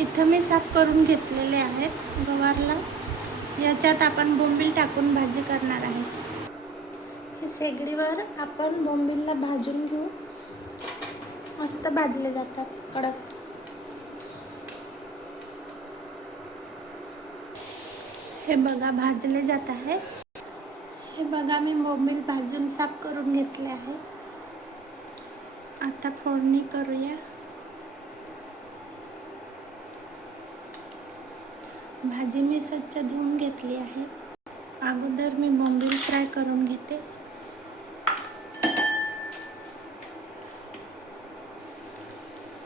इथं मी साफ करून घेतलेले आहेत गवारला. याच्यात आपण बोंबील टाकून भाजी करणार आहे. हे शेगडीवर आपण बोंबीलला भाजून घेऊ. मस्त भाजले जातात कडक. हे बघा भाजले जात आहे. हे बघा मी बोंबील भाजून साफ करून घेतले आहे. आता फोडणी करूया. भाजी मी स्वच्छ धुवून घेतली आहे. अगोदर मी बोंबील फ्राय करून घेते.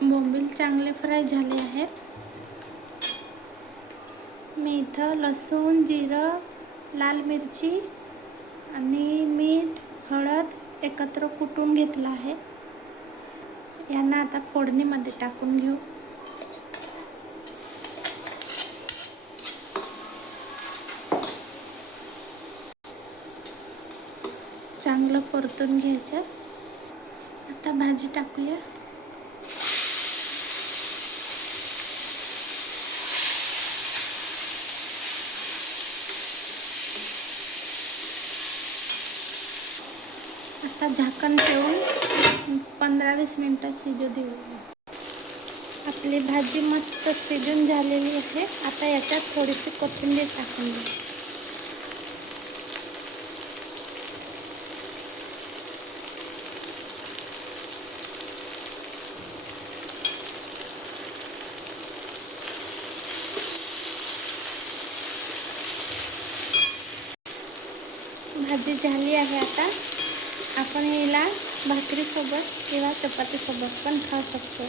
बोंबील चांगले फ्राय झाले आहेत. मी इथं लसूण, जिरं, लाल मिरची आणि मीठ, हळद एकत्र कुटून घेतलं आहे. यांना आता फोडणीमध्ये टाकून घेऊ. चांगलं परतून घ्यायचं. आता भाजी टाकूया. आता झाकण ठेवून 15-20 मिनिटं शिजू देऊ. आपली भाजी मस्त शिजून झालेली आहे. आता याच्यात थोडीशी कोथिंबीर टाकून देऊ. भाजी झाली आहे. आता आपण हिला भाकरीसोबत किंवा चपातीसोबत पण खाऊ शकतो.